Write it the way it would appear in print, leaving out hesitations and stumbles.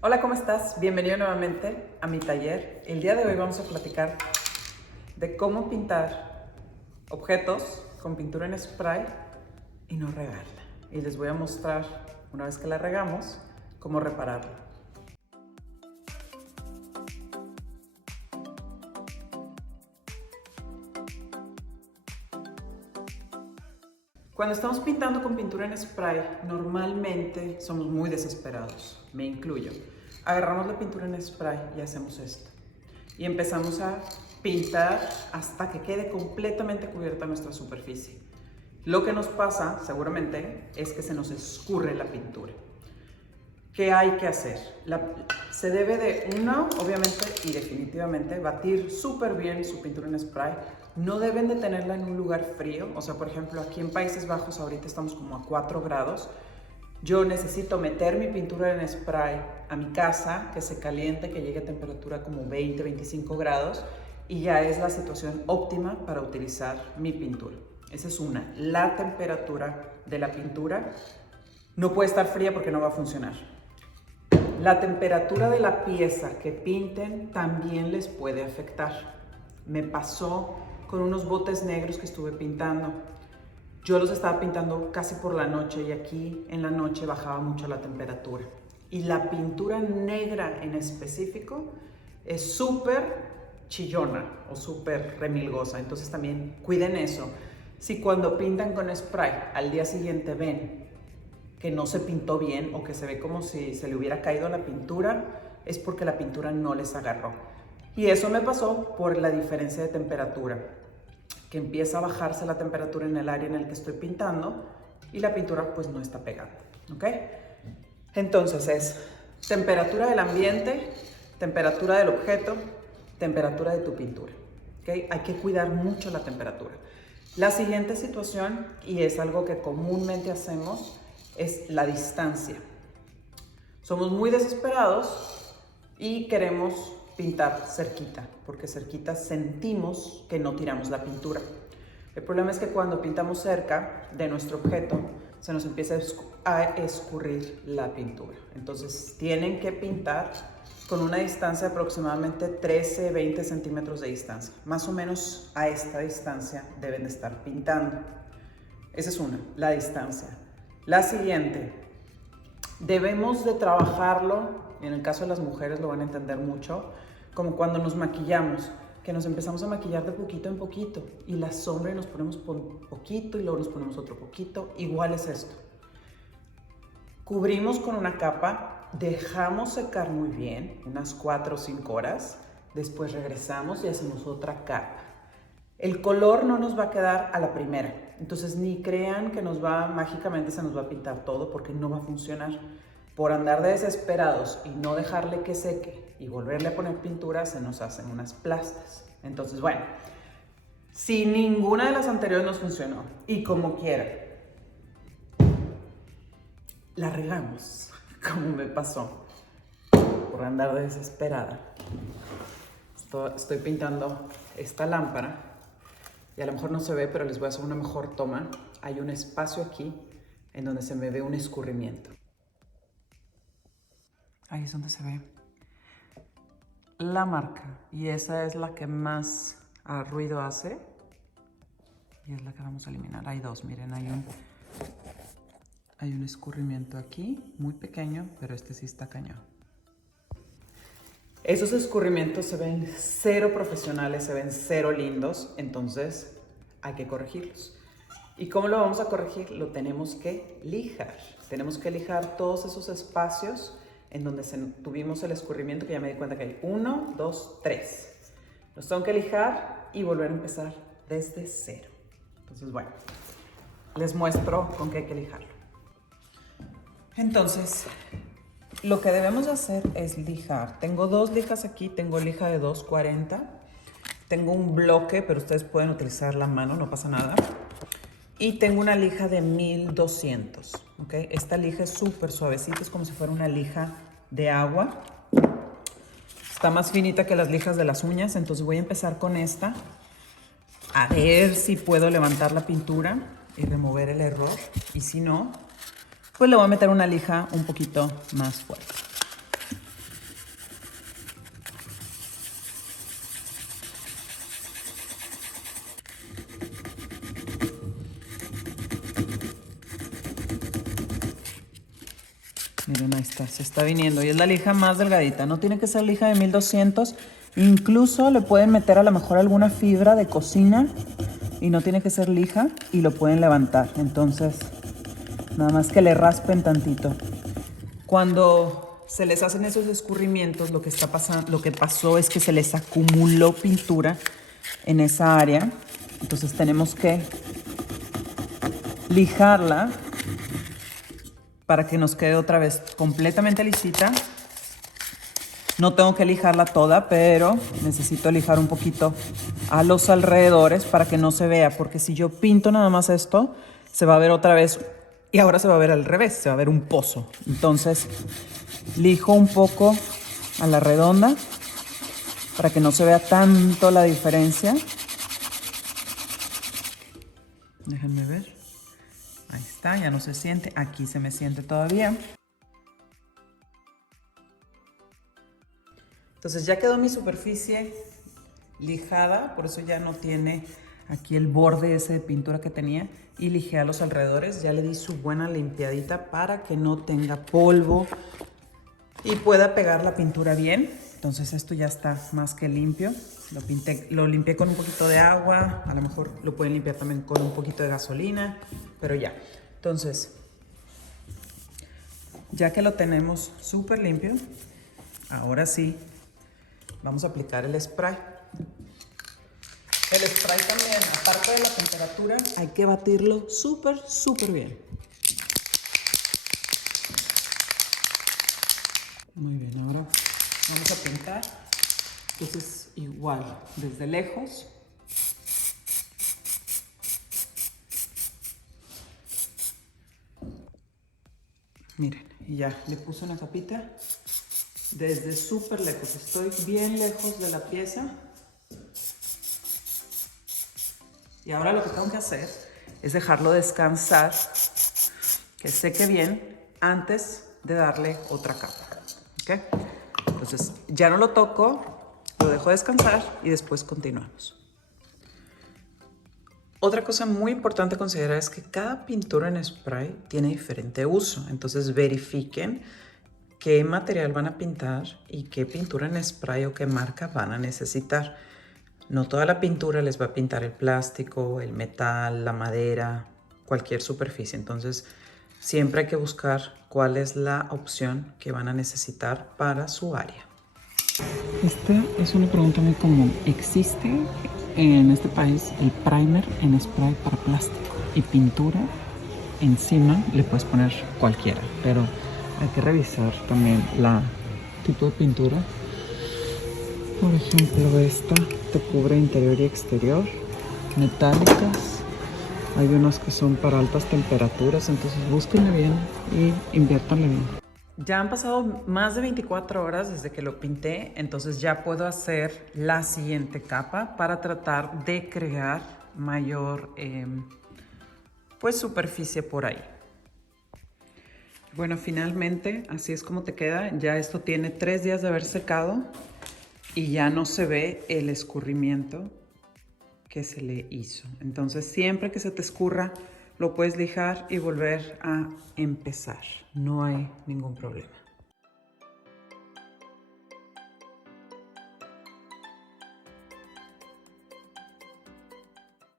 Hola, ¿cómo estás? Bienvenido nuevamente a mi taller. El día de hoy vamos a platicar de cómo pintar objetos con pintura en spray y no regarla. Y les voy a mostrar, una vez que la regamos, cómo repararla. Cuando estamos pintando con pintura en spray, normalmente somos muy desesperados, me incluyo. Agarramos la pintura en spray y hacemos esto. Y empezamos a pintar hasta que quede completamente cubierta nuestra superficie. Lo que nos pasa, seguramente, es que se nos escurre la pintura. ¿Qué hay que hacer? Se debe de, obviamente y definitivamente, batir súper bien su pintura en spray. No deben de tenerla en un lugar frío. O sea, por ejemplo, aquí en Países Bajos ahorita estamos como a 4 grados. Yo necesito meter mi pintura en spray a mi casa, que se caliente, que llegue a temperatura como 20, 25 grados y ya es la situación óptima para utilizar mi pintura. Esa es una. La temperatura de la pintura no puede estar fría porque no va a funcionar. La temperatura de la pieza que pinten también les puede afectar. Me pasó con unos botes negros que estuve pintando. Yo los estaba pintando casi por la noche y aquí en la noche bajaba mucho la temperatura. Y la pintura negra en específico es súper chillona o súper remilgosa. Entonces también cuiden eso. Si cuando pintan con spray al día siguiente ven que no se pintó bien o que se ve como si se le hubiera caído la pintura, es porque la pintura no les agarró. Y eso me pasó por la diferencia de temperatura, que empieza a bajarse la temperatura en el área en el que estoy pintando y la pintura pues no está pegando, ¿ok? Entonces es temperatura del ambiente, temperatura del objeto, temperatura de tu pintura, ¿ok? Hay que cuidar mucho la temperatura. La siguiente situación, y es algo que comúnmente hacemos, es la distancia. Somos muy desesperados y queremos pintar cerquita, porque cerquita sentimos que no tiramos la pintura. El problema es que cuando pintamos cerca de nuestro objeto, se nos empieza a escurrir la pintura. Entonces tienen que pintar con una distancia de aproximadamente 13-20 centímetros de distancia. Más o menos a esta distancia deben de estar pintando. Esa es una, la distancia. La siguiente, debemos de trabajarlo, en el caso de las mujeres lo van a entender mucho, como cuando nos maquillamos, que nos empezamos a maquillar de poquito en poquito y la sombra y nos ponemos poquito y luego nos ponemos otro poquito. Igual es esto. Cubrimos con una capa, dejamos secar muy bien, unas 4 o 5 horas, después regresamos y hacemos otra capa. El color no nos va a quedar a la primera, entonces ni crean que mágicamente se nos va a pintar todo, porque no va a funcionar. Por andar de desesperados y no dejarle que seque y volverle a poner pintura, se nos hacen unas plastas. Entonces, bueno, si ninguna de las anteriores nos funcionó y como quiera, la regamos, como me pasó, por andar de desesperada. Estoy pintando esta lámpara y a lo mejor no se ve, pero les voy a hacer una mejor toma. Hay un espacio aquí en donde se me ve un escurrimiento. Ahí es donde se ve la marca y esa es la que más ruido hace y es la que vamos a eliminar. Hay dos, miren, hay un escurrimiento aquí, muy pequeño, pero este sí está cañón. Esos escurrimientos se ven cero profesionales, se ven cero lindos, entonces hay que corregirlos. ¿Y cómo lo vamos a corregir? Lo tenemos que lijar. Tenemos que lijar todos esos espacios en donde tuvimos el escurrimiento, que ya me di cuenta que hay 1, 2, 3. Los tengo que lijar y volver a empezar desde cero. Entonces, bueno, les muestro con qué hay que lijarlo. Entonces, lo que debemos hacer es lijar. Tengo 2 lijas aquí, tengo lija de 240. Tengo un bloque, pero ustedes pueden utilizar la mano, no pasa nada. Y tengo una lija de 1200, ¿ok? Esta lija es súper suavecita, es como si fuera una lija de agua. Está más finita que las lijas de las uñas, entonces voy a empezar con esta. A ver si puedo levantar la pintura y remover el error. Y si no, pues le voy a meter una lija un poquito más fuerte. Miren, ahí está, se está viniendo. Y es la lija más delgadita. No tiene que ser lija de 1200. Incluso le pueden meter a lo mejor alguna fibra de cocina. Y no tiene que ser lija. Y lo pueden levantar. Entonces, nada más que le raspen tantito. Cuando se les hacen esos escurrimientos, lo que pasó es que se les acumuló pintura en esa área. Entonces tenemos que lijarla para que nos quede otra vez completamente lisita. No tengo que lijarla toda, pero necesito lijar un poquito a los alrededores para que no se vea, porque si yo pinto nada más esto, se va a ver otra vez y ahora se va a ver al revés, se va a ver un pozo. Entonces lijo un poco a la redonda para que no se vea tanto la diferencia. Déjenme ver. Ahí está, ya no se siente. Aquí se me siente todavía. Entonces ya quedó mi superficie lijada, por eso ya no tiene aquí el borde ese de pintura que tenía. Y lijé a los alrededores, ya le di su buena limpiadita para que no tenga polvo y pueda pegar la pintura bien. Entonces esto ya está más que limpio. Lo limpié con un poquito de agua, a lo mejor lo pueden limpiar también con un poquito de gasolina, pero ya. Entonces, ya que lo tenemos súper limpio, ahora sí, vamos a aplicar el spray. El spray también, aparte de la temperatura, hay que batirlo súper bien. Muy bien, ahora vamos a pintar. Entonces, igual, desde lejos. Miren, y ya le puse una capita desde súper lejos. Estoy bien lejos de la pieza. Y ahora lo que tengo que hacer es dejarlo descansar, que seque bien, antes de darle otra capa. ¿Ok? Entonces, ya no lo toco. Lo dejo descansar y después continuamos. Otra cosa muy importante a considerar es que cada pintura en spray tiene diferente uso. Entonces verifiquen qué material van a pintar y qué pintura en spray o qué marca van a necesitar. No toda la pintura les va a pintar el plástico, el metal, la madera, cualquier superficie. Entonces siempre hay que buscar cuál es la opción que van a necesitar para su área. Esta es una pregunta muy común. ¿Existe en este país el primer en spray para plástico y pintura? Encima le puedes poner cualquiera, pero hay que revisar también la tipo de pintura. Por ejemplo, esta te cubre interior y exterior, metálicas. Hay unas que son para altas temperaturas, entonces búsquenle bien y inviértanle bien. Ya han pasado más de 24 horas desde que lo pinté, entonces ya puedo hacer la siguiente capa para tratar de crear mayor pues superficie por ahí. Bueno, finalmente así es como te queda. Ya esto tiene 3 días de haber secado y ya no se ve el escurrimiento que se le hizo. Entonces siempre que se te escurra, lo puedes lijar y volver a empezar. No hay ningún problema.